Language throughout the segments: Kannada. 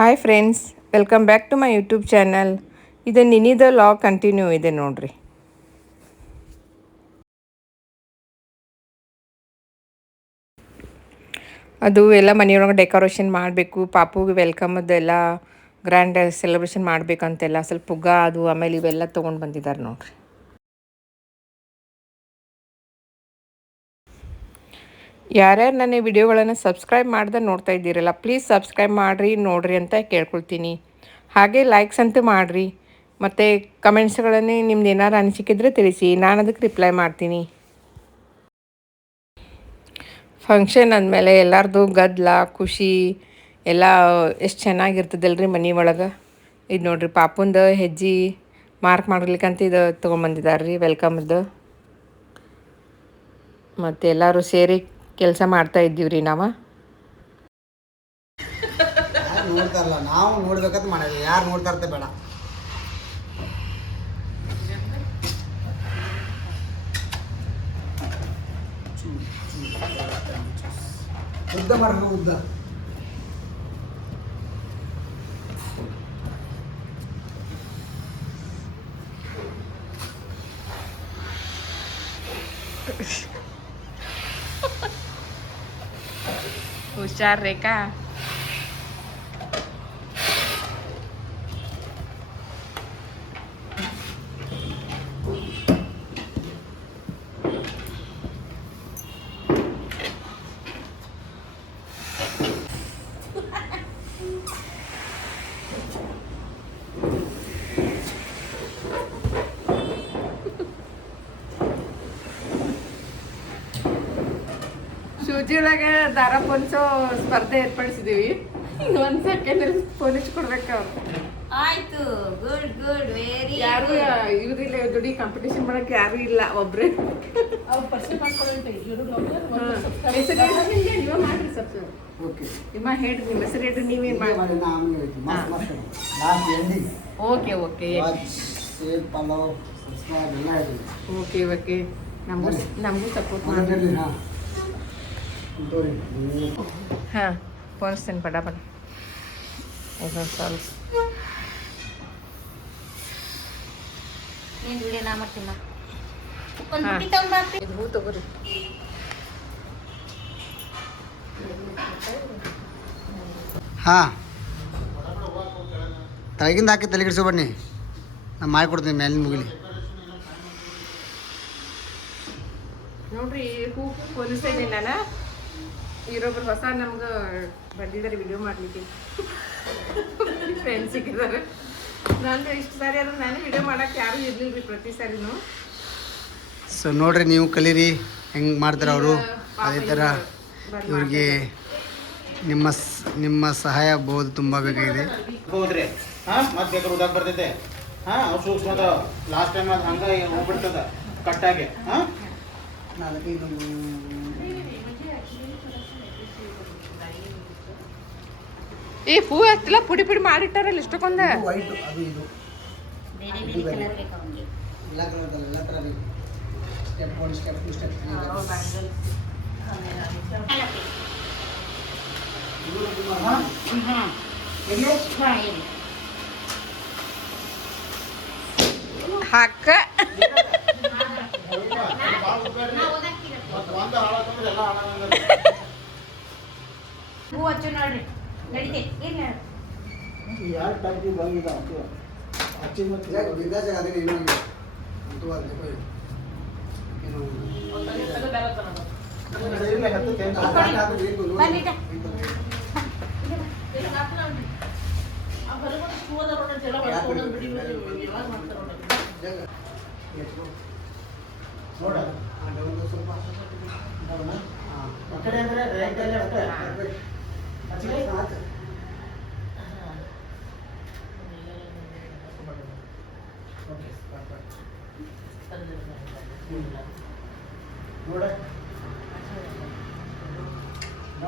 Hi friends, welcome back to my YouTube channel. ಇದು ನಿನಿದ ಲಾಗ್ ಕಂಟಿನ್ಯೂ ಇದೆ ನೋಡ್ರಿ. ಅದು ಎಲ್ಲ ಮನೆಯೊಳಗೆ ಡೆಕೋರೇಷನ್ ಮಾಡಬೇಕು, ಪಾಪುಗೆ ವೆಲ್ಕಮದ್ದೆಲ್ಲ ಗ್ರ್ಯಾಂಡ್ ಸೆಲೆಬ್ರೇಷನ್ ಮಾಡಬೇಕಂತೆಲ್ಲ ಸ್ವಲ್ಪ ಪುಗ್ಗ ಅದು ಆಮೇಲೆ ಇವೆಲ್ಲ ತೊಗೊಂಡು ಬಂದಿದ್ದಾರೆ ನೋಡ್ರಿ. ಯಾರ್ಯಾರು ನನ್ನ ವಿಡಿಯೋಗಳನ್ನು ಸಬ್ಸ್ಕ್ರೈಬ್ ಮಾಡ್ದೆ ನೋಡ್ತಾ ಇದ್ದೀರಲ್ಲ, ಪ್ಲೀಸ್ ಸಬ್ಸ್ಕ್ರೈಬ್ ಮಾಡಿರಿ ನೋಡಿರಿ ಅಂತ ಕೇಳ್ಕೊಳ್ತೀನಿ. ಹಾಗೆ ಲೈಕ್ಸ್ ಅಂತೂ ಮಾಡಿರಿ, ಮತ್ತು ಕಮೆಂಟ್ಸ್ಗಳಲ್ಲಿ ನಿಮ್ದು ಏನಾರು ಅನಿಸಿಕಿದ್ರೆ ತಿಳಿಸಿ, ನಾನು ಅದಕ್ಕೆ ರಿಪ್ಲೈ ಮಾಡ್ತೀನಿ. ಫಂಕ್ಷನ್ ಅಂದಮೇಲೆ ಎಲ್ಲರದು ಗದ್ದಲ ಖುಷಿ ಎಲ್ಲ ಎಷ್ಟು ಚೆನ್ನಾಗಿರ್ತದಲ್ರಿ ಮನೆ ಒಳಗೆ. ಇದು ನೋಡಿರಿ, ಪಾಪುಂದು ಹೆಜ್ಜೆ ಮಾರ್ಕ್ ಮಾಡ್ಲಿಕ್ಕಂತ ಇದು ತೊಗೊಂಬಂದಿದ್ದಾರೆ ರೀ ವೆಲ್ಕಮ್ದು. ಮತ್ತು ಎಲ್ಲರೂ ಸೇರಿ ಕೆಲಸ ಮಾಡ್ತಾ ಇದ್ದೀವಿ ರೀ ನಾವು. ನೋಡ್ತಾರಲ್ಲ, ನಾವು ನೋಡ್ಬೇಕಂತ ಮಾಡಿದ್ವಿ, ಯಾರು ನೋಡ್ತಾ ಇರ್ತೆ ಬೇಡ. ಉದ್ದ ಮಾಡ್ರಿ, ಉದ್ದ. ಹುಷಾರ್ ರೇಖಾ. ಸೂಜಿ ಒಳಗೆ ದಾರ ಪೊಲಿಸೋ ಸ್ಪರ್ಧೆ ಏರ್ಪಡಿಸಿದೀವಿ. ಒಂದು ಸೆಕೆಂಡ್ ಪೊಲೀಸ್ ಕೊಡ್ಬೇಕು ಅವ್ರು. ಆಯ್ತು, ಗುಡ್ ಗುಡ್, ವೆರಿ. ಯಾರು ಇವ್ರಿಲ್ಲ, ದುಡಿ ಕಾಂಪಿಟೇಷನ್ ಮಾಡಕ್ಕೆ ಯಾರು ಇಲ್ಲ, ಒಬ್ರೆ. ನೀವ ಮಾಡ್ರಿ ಸ್ವಲ್ಪ. ನಿಮ್ಮ ಹೇಳ್ರಿ, ನಿಮ್ಮ ಹೆಸರು ಹೇಳ್ರಿ, ನೀವೇನ್ ಮಾಡಿ. ಓಕೆ ಓಕೆ ಓಕೆ ಓಕೆ, ನಮಗೂ ಸಪೋರ್ಟ್ ಮಾಡಿ. ಹಾಂ, ಪೋಣಿಸ್ತೇನೆ ಬಡ ಬಡ. ಇದೊಂದು ಸ್ವಲ್ಪ ನೀನು ವಿಡಿಯೋ ನಾ ಮಾಡ್ತೀನಿ. ಇದು ಹೂ ತಗೋರಿ. ಹಾಂ, ತಳಗಿಂದ ಹಾಕಿ ತಲೆ ಕೆಡಿಸೋ ಬನ್ನಿ, ನಾನು ಮಾಡಿಕೊಡ್ತೀನಿ ಮೇಲಿನ ಮುಗಿಲಿ. ನೋಡ್ರಿ, ಹೂ ಪೋಲಿಸ್ತೇನೆ ನಾನು. ಇರೊಬ್ರು ಹೊಸ ನಮ್ಗೆ ಬಂದಿದ್ದಾರೆ ವಿಡಿಯೋ ಮಾಡಲಿಕ್ಕೆ, ಫ್ರೆಂಡ್ಸ್ ಸಿಕ್ಕಿದ್ದಾರೆ. ನಾನು ಇಷ್ಟು ಸಾರಿ ಆದ್ರೆ ನಾನು ವಿಡಿಯೋ ಮಾಡೋಕ್ಕೆ ಯಾರೂ ಇರಲಿಲ್ಲ ರೀ ಪ್ರತಿ ಸಾರಿನೂ. ಸೊ ನೋಡ್ರಿ, ನೀವು ಕಲೀರಿ ಹೆಂಗೆ ಮಾಡ್ತಾರೆ ಅವರು. ಅದೇ ಥರ ಇವ್ರಿಗೆ ನಿಮ್ಮ ಸಹಾಯ ಬಹುದು ತುಂಬ ಬೇಕಾಗಿದೆ. ಹೌದ್ರಿ, ಹಾಂ, ಮತ್ತೆ ಬೇಕಾದ್ರೆ ಉದಾಕ್ ಬರ್ತೈತೆ. ಹಾಂ, ಅವ್ರು ಸೂಕ್ಷ್ಮದ ಲಾಸ್ಟ್ ಟೈಮ್ ಅದು ಹಂಗೆ ಹೋಗ್ಬಿಡ್ತದ ಕಟ್ಟಾಗೆ. ಹಾಂ, ಈ ಹೂ ಹತ್ತಿಲ್ಲ, ಪುಡಿ ಪುಡಿ ಮಾಡಿಟ್ಟಾರಲ್ಲ ಇಷ್ಟಕ್ಕೊಂದ. ವೈಟ್ ಅದು ಇದು ಬೇರೆ ಬೇರೆ ಕಲರ್ ಬೇಕು ಅವನಿಗೆ. ಎಲ್ಲ ಕಲರ್ದಲ್ಲ, ಎಲ್ಲ ಥರ ಬೇಕು. Step 1 step 2 step 3. ಹಾಕ ಹೂ ಹಚ್ಚು ನೋಡ್ರಿ, ನಡೀತೆ. ಏನು ಹೇಳು? ಯಾರು ಟೈಪಿಗೆ ಬಂದಿದ್ದ ಹಚ್ಚಿ ಮತ್ತೆ ಬಂದಿಟ್ಟ.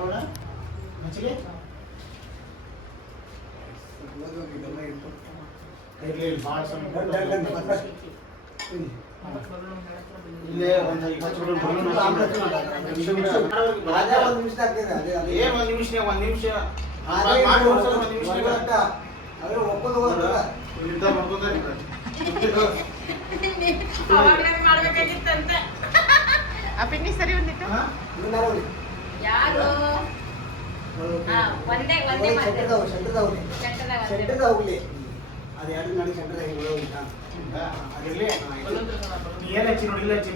ನೋಡ ಹಚ್ಚಿಗೆ ಇರ್ಲಿ, ಭಾಳ ಇಲ್ಲೇ ಒಂದು ನಿಮಿಷ ಮಾಡಿ ಒಂದ್ಸಲ ಒಂದು ನಿಮಿಷ ನಿರ್ಧಾರ ಮಾಡ್ಕೊಂತಾರೆ ಮಾಡ್ಬೇಕಾಗಿತ್ತಂತ ಆ ಪಿನ್ನಿ ಸರಿ ಒಂದಿತ್ತು ಯಾರು ಒಂದೇ ಸೆಂಟರ್ದ ಹೋಗ್ಲಿ ಅದು ಎರಡು ನೋಡಿ ಸೆಂಟರ್ದ ಅದಿರ್ಲಿ ಏನ್ ಹಚ್ಚಿ ನೋಡಿಲ್ಲ ಹಚ್ಚಿ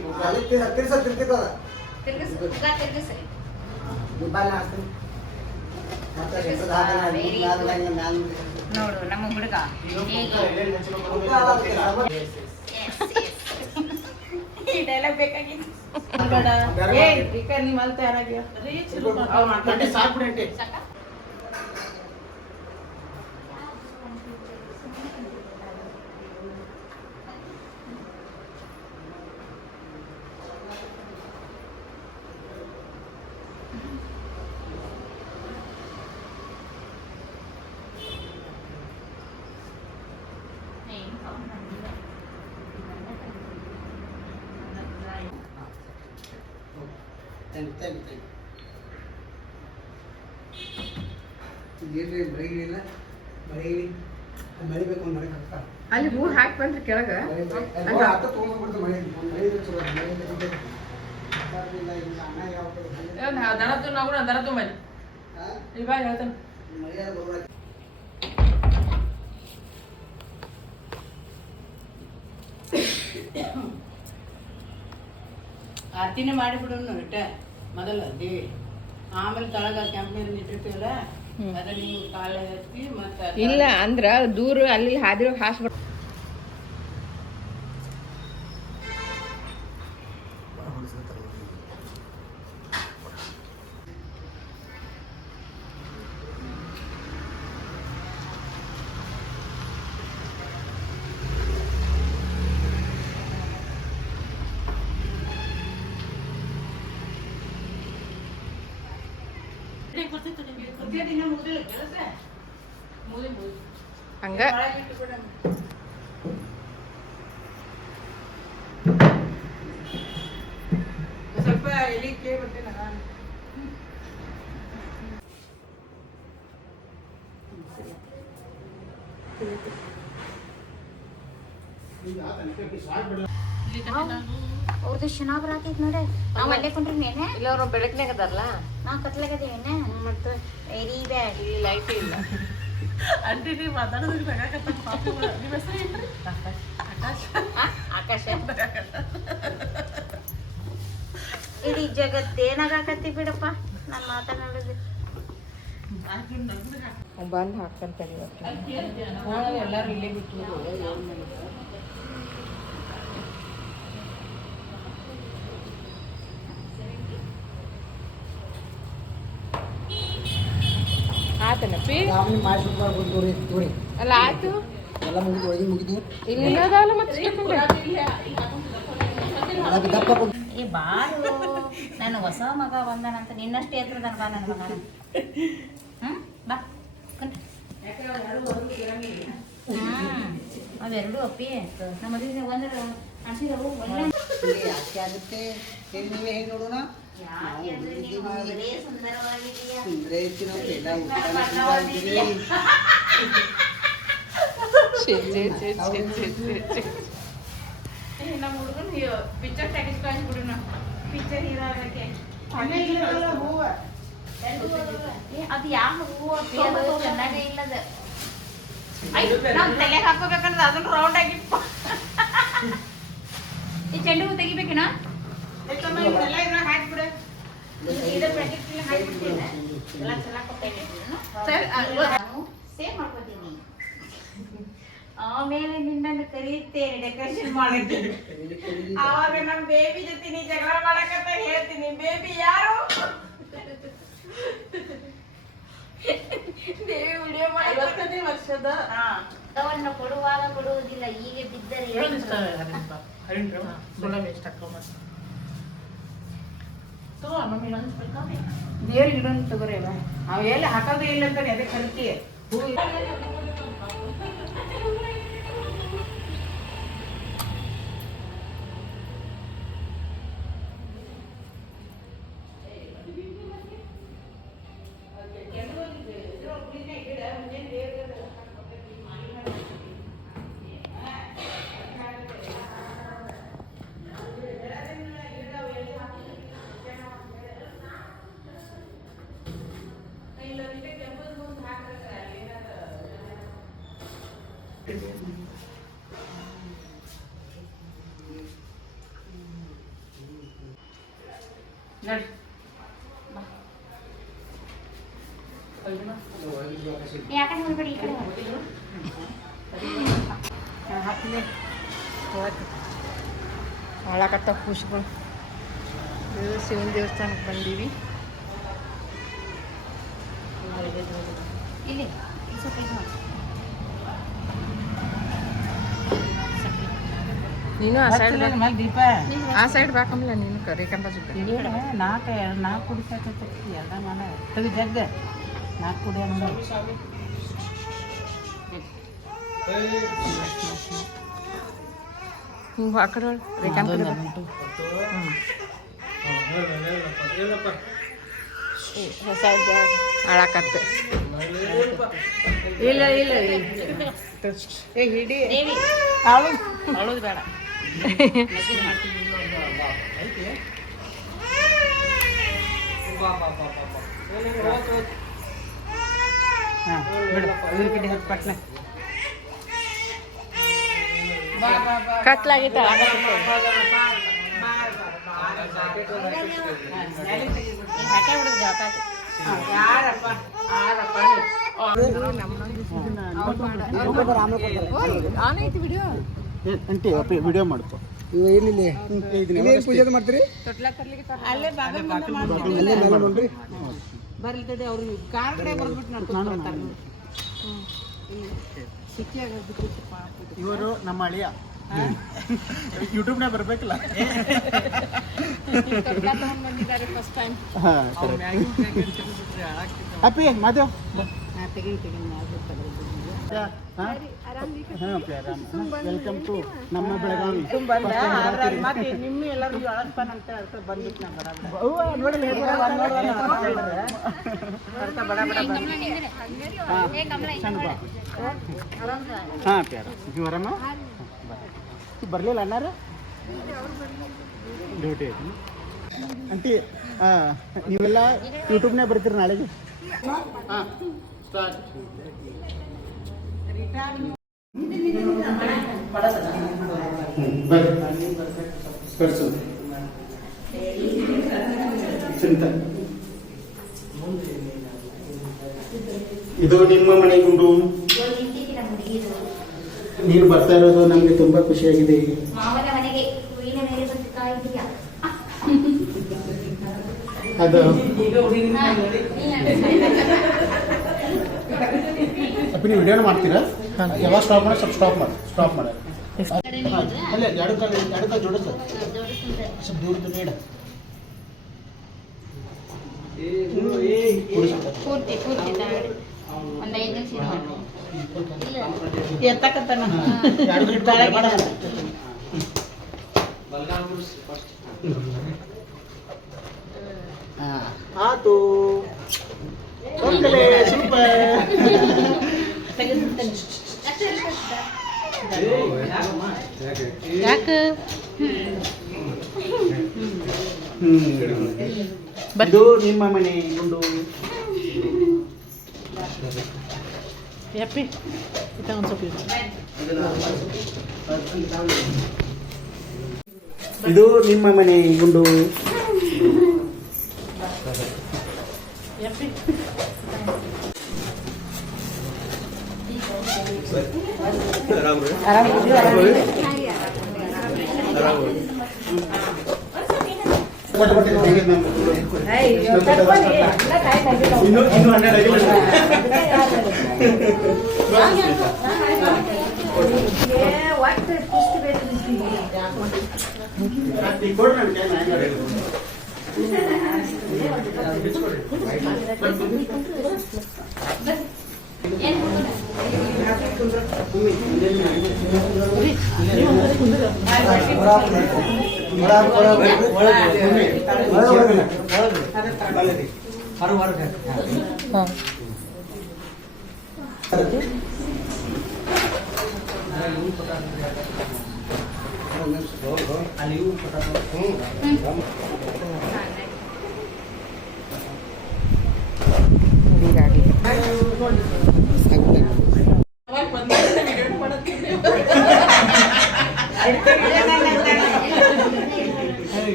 ತಿರ್ತಿರ್ತದ ತಿರ್ಗಿಸಿ ಮೊಬೈಲ್ ಹಾಕ್ತೀನಿ ಮತ್ತೆ ಸೆಂಟರ್ದ ನೋಡು ನಮ್ಮ ಹುಡುಗ ಈ ಡೈಲಾಗ್ ಬೇಕಾಗಿತ್ತು ನಿಮ್ಮ ಅಲ್ಲಿ ತಯಾರಾಗ್ಯ ಸಾಕ್ಬಿಡಿ ಸಾಕ ನೀರ್ರಿ ಮಳೆಗಿಲ್ಲ ಮಳೆಗಿರಿ ಮಳೆ ಬೇಕು ಒಂದು ಮಳೆ ಹಾಕ್ತಾ ಅಲ್ಲಿ ಹೂ ಹಾಕಿ ಬಂದ್ರಿ ಕೆಳಗ ಹತ್ತ ತೊಗೊಂಡ್ಬಿಡ್ತು ಮಳೆ ಮಳೆ ಚಲೋ ಮಳೆ ಅನ್ನ ಯಾವ ದನದ್ದು ನಾವು ದನದ್ದು ಮನೆ ಇವಾಗ ಹೇಳ್ತಾನೆ ಮಳೆ ಬರುವ ಆರತಿನೇ ಮಾಡಿಬಿಡೋನು ಇಟ್ಟ ಮೊದಲ ದೇವಿ ಆಮೇಲೆ ತಳಗ ಕೆಂಪು ನೀರು ಇಟ್ಟಿರ್ತೀವಲ್ಲ ಅದ ನೀವು ಕಾಲ ಹತ್ತಿ ಮತ್ತೆ ಇಲ್ಲ ಅಂದ್ರ ದೂರ ಅಲ್ಲಿ ಹಾದಿರೋ ಹಾಸ್ಬಿಡ ಹಂಗ ಸ್ವಲ್ಪ ಎಲ್ಲಿ ಕೇಳ್ಬಿಡ್ತೇನೆ ನಾನು ಅವ್ರದ್ದು ಚೆನ್ನಾಗಿ ಬರಾತೈತಿ ನೋಡಿ ನಾವು ಅಲ್ಲೇ ಕೊಂಡ್ರಿ ನೇನೆ ಇಲ್ಲ ಅವ್ರು ಬೆಳಗ್ನಾಗ ಅದಾರಲ್ಲ ನಾ ಕತ್ಲಾಗದೇವೇನ ಮತ್ತೆ ವೆರಿ ಬ್ಯಾಡ್ ಇಲ್ಲಿ ಲೈಟ್ ಇಲ್ಲ ಅಂಟಿ ನೀವು ಮಾತಾಡೋದಕ್ಕೆ ನಿಮ್ಮ ಹೆಸರು ಏನ್ರಿ ಆಕಾಶ ಇಡೀ ಜಗತ್ತೇನಾಗಕತ್ತಿ ಬಿಡಪ್ಪ ನಾನು ಮಾತನಾಡೋದು ಬಂದು ಹಾಕ್ತಂತಾರೆ ಇವತ್ತು ಎಲ್ಲರೂ ಇಲ್ಲೇ ಬಿಟ್ಟು ಆತನಪ್ಪಿ ಮಾಡಿಸ್ಬಿಟ್ಟು ತೋರಿ ತೋರಿ ಅಲ್ಲ ಆಯ್ತು ಎಲ್ಲ ಮುಗಿದು ಒಳಗೆ ಮುಗಿದು ಇಲ್ಲಿ ಇಲ್ಲದಲ್ಲ ಮತ್ತೆ ಅದು ದಪ್ಪ ಏ ಬಾಳು ನಾನು ಹೊಸ ಮಗ ಬಂದಾನಂತ ನಿನ್ನಷ್ಟೇ ಎತ್ತರದನ್ ಬಾ ನನ್ನ ಮಗನ ಹ್ಮ್ ಬಾ ಕುಂಡ್ರಿ. ಅವೆರಡು ಅಪ್ಪಿ ನಮ್ಮ ಮದುವೆ ಒಂದು ಅನ್ಸಿದವು ಒಳ್ಳೆ ಯಾಕೆ ಆಗುತ್ತೆ ಹೇಳಿ ನೀವೇ ಹೇಳಿ ನೋಡೋಣ ಯಾಕೆ ಅಂದ್ರೆ ನೀವು ಬರೇ ಸುಂದರವಾಗಿದೆಯಾ ಸುಂದರ ಇರ್ತೀವಿ ನಾವು ಎಲ್ಲ ಊಟ ಮಾಡ್ತೀವಿ. ನಮ್ಮ ಹುಡುಗನ ಪಿಕ್ಚರ್ ತೆಗಿಸ್ಕೊಂಡ್ಬಿಡು ನಾವು ಪಿಕ್ಚರ್ ಹೀರೋ ಆಗಕ್ಕೆ ಅದು ಯಾವ ಹೂವು ಅಪ್ಪಿ ಅದು ಚೆನ್ನಾಗೇ ಇಲ್ಲದ ನಾವು ತಲೆಗೆ ಹಾಕೋಬೇಕಂದ್ರೆ ಅದನ್ನ ರೌಂಡ್ ಆಗಿಟ್ಟು ಈ ಚೆಂಡು ಹೂ ತೆಗಿಬೇಕೇನ ಹಾಕ್ಬಿಡು ಇದು ಪ್ಯಾಕೆಟ್ ಹಾಕ್ಬಿಡ್ತೀನಿ ಎಲ್ಲ ಚೆನ್ನಾಗಿ ಸೇವ್ ಮಾಡ್ಕೊತೀನಿ ಆಮೇಲೆ ನಿನ್ನನ್ನು ಕರೀತೇನೆ ಡೆಕೋರೇಷನ್ ಮಾಡೋದು ಆವಾಗ ನಮ್ಮ ಬೇಬಿ ಜೊತೆ ನೀ ಜಗಳ ಮಾಡಕಂತ ಹೇಳ್ತೀನಿ ಬೇಬಿ ಯಾರು ಬೇಬಿ ವಿಡಿಯೋ ಮಾಡಿ ವರ್ಷದ ಅವನ್ನ ಕೊಡುವಾಗ ಕೊಡುವುದಿಲ್ಲ ಈಗ ಬಿದ್ದರೆ ದೇವ್ರಿಗೆ ಇಡೋಣ ತಗೋರಿ ಅವ ಎಲ್ಲಿ ಹಾಕೋದು ಇಲ್ಲ ಅಂತಾನೆ ಅದೇ ಕರಿತಿ ಹೂ ನೋಡಿ ಯಾಕಂದ್ರೆ ಹೋಗ್ಬೇಡಿ ಈ ಕಡೆ ಹಾಕ್ಲಿ ಹಾಳಾಕತ್ತಾವ ಖುಷಿಗಳು. ಇದು ಶಿವನ ದೇವಸ್ಥಾನಕ್ಕೆ ಬಂದೀವಿ. ಇಲ್ಲಿ ಸ್ವಲ್ಪ ಇದು ಮಾಡಿ. ನೀನು ಆ ಸೈಡ್ ಮೇಲೆ ದೀಪ ಆ ಸೈಡ್ ಬಾಕಂಬ್ಲ ನೀನು ರೇಖಂಬ ಜೊತೆ ನಾಲ್ಕು ಕುಡಿ ಸಾಕೈತಿ ಎಲ್ಲ ಮಾಡ ತೆಗಿ ಜಗ್ಗ 4 ಕುಡಿಯ ನೋಡ. ಹಿಂಗೆ ಆ ಕಡೆ ರೇಖಾನ್ ಕಡೆ ಹೊಸ ಹಾಳಾಕತ್ತೆ. ಇಲ್ಲ ಇಲ್ಲ ಹಿಡಿ ದೇವಿ ಅಳೋದು ಬೇಡ. ಹಾಂ ಬಿಡು ಇದ್ರ ಕಡೆ ಹತ್ತು ಪಟ್ನ ಕತ್ಲಾಗಿತ್ತು ಹಠ ಹುಡುಗ ಜಾತಾತಿ ಯಾರಪ್ಪ ಆನೈತಿ ವಿಡಿಯೋ ಅಂಟಿ ವಿಡಿಯೋ ಮಾಡ್ಕೊ. ಇವು ಏನಿಲ್ಲ ಪೂಜೆ ಮಾಡ್ತೀರಿ ಅಲ್ಲೇ ಬಾಗಿಲು ನೋಡ್ರಿ. ಬರ್ಲಿದೆ ಅವ್ರು ಕಾರ್ ಕಡೆ ಬರ್ಬಿಟ್ಟು ನಡ್ಕೊಂಡು ಬರ್ತಾರೆ. ಇವರು ನಮ್ಮ ಅಳಿಯ ಯೂಟ್ಯೂಬ್ನಾಗ ಬರ್ಬೇಕಲ್ಲ. ಬಂದಿದ್ದಾರೆ ಫಸ್ಟ್ ಟೈಮ್. ಹಾಂ ಹ್ಯಾಪಿ ಮಾದೇವ್. ವೆಲ್ಕಮ್ ಟು ನಮ್ಮ ಬೆಳಗಾವಿ. ಮತ್ತೆ ನಿಮ್ಮ ಎಲ್ಲರಿಗೂ ಅಳಸ್ತಾನ ಅಂತ ಅದಕ್ಕೆ ಬಂದ್ಬಿಟ್ಟು ನಾ ನೋಡಲ್ಲ ಬಡ ಬಡ ಹಾಂ ಪ್ಯಾರ ನೀವು ಆರಾಮ ಬರಲಿಲ್ಲ ಅಣ್ಣಾರ ಡ್ಯೂಟಿ ಐತಿ ಅಂಟಿ. ನೀವೆಲ್ಲ ಯೂಟ್ಯೂಬ್ನಾಗ ಬರ್ತೀರಿ ನಾಳೆಗೆ. ಹಾಂ ಸ್ಟಾರ್ಟ್. ಇದು ನಿಮ್ಮ ಮನೆ ಗುಂಡು. ನೀನು ಬರ್ತಾ ಇರೋದು ನಮಗೆ ತುಂಬಾ ಖುಷಿಯಾಗಿದೆ. ಮಾವನ ಮನೆಗೆ ಹೂವಿನ ಮೇಲೆ ಬರ್ತಾ ಇದೀಯಾ? ಅದು ಅಪ್ಪ ನೀವು ವಿಡಿಯೋನ ಮಾಡ್ತೀರಾ? ಯಾವಾಗ ಸ್ಟಾಪ್ ಮಾಡಿ ಸ್ವಲ್ಪ ಸ್ಟಾಪ್ ಮಾಡಿ ಅಲ್ಲೇ ಎರಡು ಕಾಲ ಜೋಡಿಸ ಸ್ವಲ್ಪ ದೂರದ್ದು ಬೇಡ. ಪೂರ್ತಿ ತಾಳಿ ಒಂದು 5 ನಿಮಿಷ ಎತ್ತಕತ್ತಾನ ಆತು ಸೂಪರ್. ಯಾಕೆ ಇದು ನಿಮ್ಮ ಮನೆ ಗುಂಡು. ಯಪ್ಪಿ ಒಂದು ಸ್ವಲ್ಪ ಇದು ನಿಮ್ಮ ಮನೆ ಗುಂಡು. ಯಪ್ಪಿ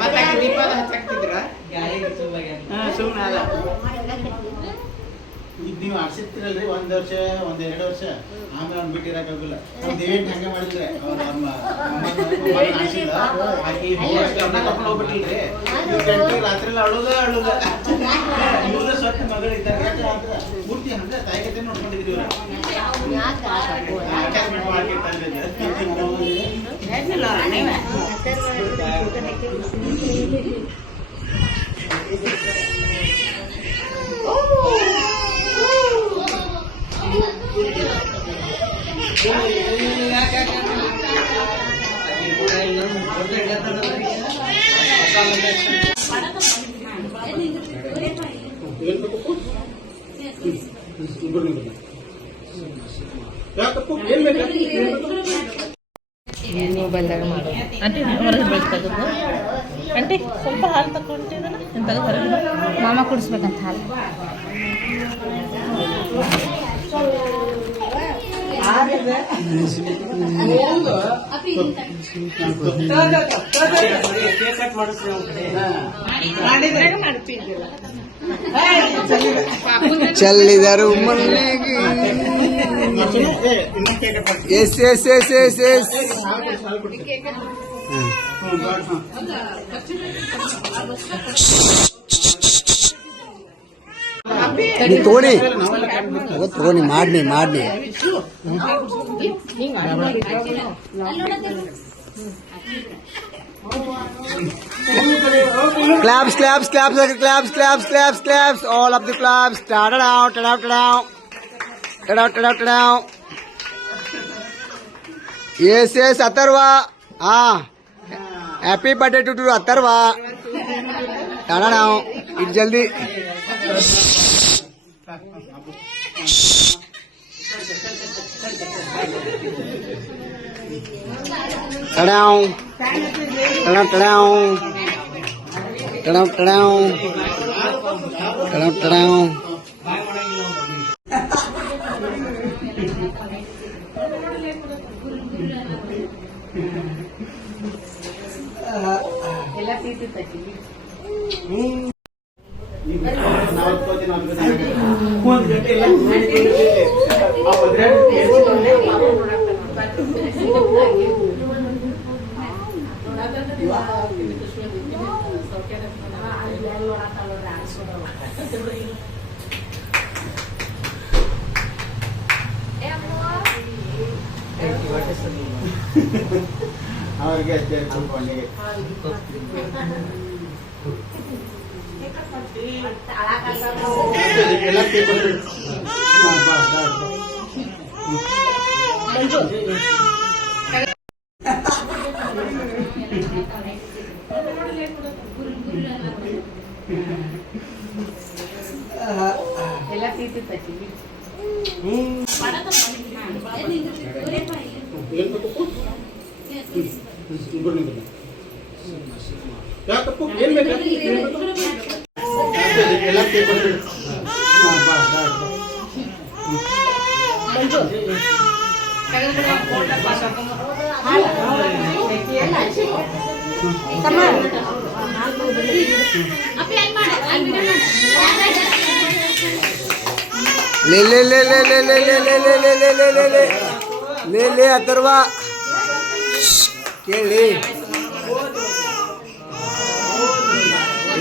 ಮತ್ತೆ ದೀಪದ ಹಚ್ಚಕ್ಕೆ ನೀವು ಆಡ್ಸಿರ್ತೀರಲ್ರಿ 1 ವರ್ಷ 1-2 ವರ್ಷ ಆಮೇಲೆ ಅವ್ನು ಬಿಟ್ಟಿರಕ್ಕಾಗಲ್ಲ ನಮ್ಮ ದೇವೇಟ್ ಹಂಗೆ ಮಾಡಿದ್ರೆ ಅವ್ರು ನಮ್ಮ ಆಡ್ಸಿಲ್ಲ ಆಕಿ 3 ವರ್ಷ ಅವ್ರನ್ನ ಕರ್ಕೊಂಡು ಹೋಗ್ಬಿಟ್ಟಿಲ್ರಿ ರಾತ್ರಿ ಎಲ್ಲ ಅಳುಗ ಇವ್ರ ಸ್ವತ್ತು ಮಗಳು ಇದ್ದಾಗ ಯಾಕೆ ಪೂರ್ತಿ ಹಂಗೆ ತಾಯಿಕತೆ ನೋಡ್ಕೊಂಡಿದ್ರಿ ಇವ್ರು ಮೊಬೈಲ್ದಾಗ ಮಾಡೋದು. ಆಂಟಿ ಹೊರಗೆ ಬೇಕಾಗದು ಆಂಟಿ ಸ್ವಲ್ಪ ಹಾಲು ತಗೊಂಡಿದ್ದಾನೆ ಎಂತಾಗ ಹೊರಗೆ ಮಾಮ ಕುಡಿಸ್ಬೇಕಂತ ಹಾಲು ಚೆಲ್ಲಿದರು ಮಲ್ಲಿಗೆ ಎಸ್ ಎಸ್ ಎಸ್ ಎಸ್ ಎಸ್ ನೀ ತೋಣಿ ಅದು ತೋಣಿ ಮಾಡ್ನಿ claps all of the claps ta-da-da-da-da-da. Yes Atharva happy birthday to Atharva ta-da-da it jaldi ta-da ಅವ್ರಿಗೆ ಅನ್ಕೊಂಡಿಗೆ ಎಲ್ಲ ಪ್ರೀತಿ ತಚ್ಚಿ ले अथर्वा ಕೇಳಿ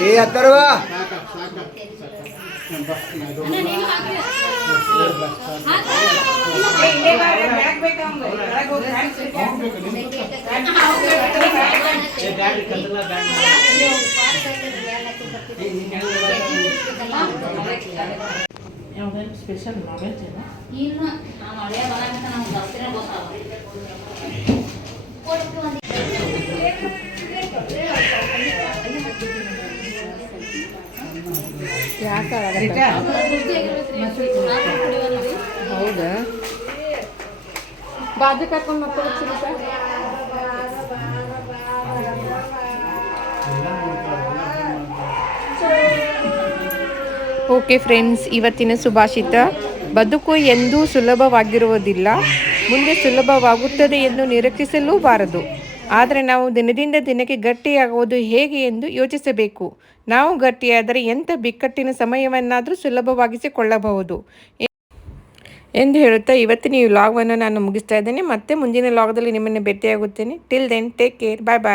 ಏ ಅಥರ್ವಾ ಸ್ಪೆಷಲ್ ನಾವೆಜ್ ಇಲ್ಲ ನಾವು ಅಳಿಯ ಬರಂತ ನಾವು ದಸರಾ ಗೊತ್ತಾವ ಹೌದಾ ಬಾಜು ಕರ್ಕೊಂಡು ಮಕ್ಕಳು ಓಕೆ ಫ್ರೆಂಡ್ಸ್, ಇವತ್ತಿನ ಸುಭಾಷಿತ: ಬದುಕು ಎಂದೂ ಸುಲಭವಾಗಿರುವುದಿಲ್ಲ, ಮುಂದೆ ಸುಲಭವಾಗುತ್ತದೆ ಎಂದು ನಿರೀಕ್ಷಿಸಲೂಬಾರದು. ಆದರೆ ನಾವು ದಿನದಿಂದ ದಿನಕ್ಕೆ ಗಟ್ಟಿಯಾಗುವುದು ಹೇಗೆ ಎಂದು ಯೋಚಿಸಬೇಕು. ನಾವು ಗಟ್ಟಿಯಾದರೆ ಎಂಥ ಬಿಕ್ಕಟ್ಟಿನ ಸಮಯವನ್ನಾದರೂ ಸುಲಭವಾಗಿಸಿಕೊಳ್ಳಬಹುದು ಎಂದು ಹೇಳುತ್ತಾ ಇವತ್ತಿನ ಈ ವ್ಲಾಗನ್ನು ನಾನು ಮುಗಿಸ್ತಾ ಇದ್ದೇನೆ. ಮತ್ತೆ ಮುಂದಿನ ವ್ಲಾಗದಲ್ಲಿ ನಿಮ್ಮನ್ನು ಭೇಟಿಯಾಗುತ್ತೇನೆ. ಟಿಲ್ ದೆನ್ ಟೇಕ್ ಕೇರ್, ಬಾಯ್ ಬಾಯ್.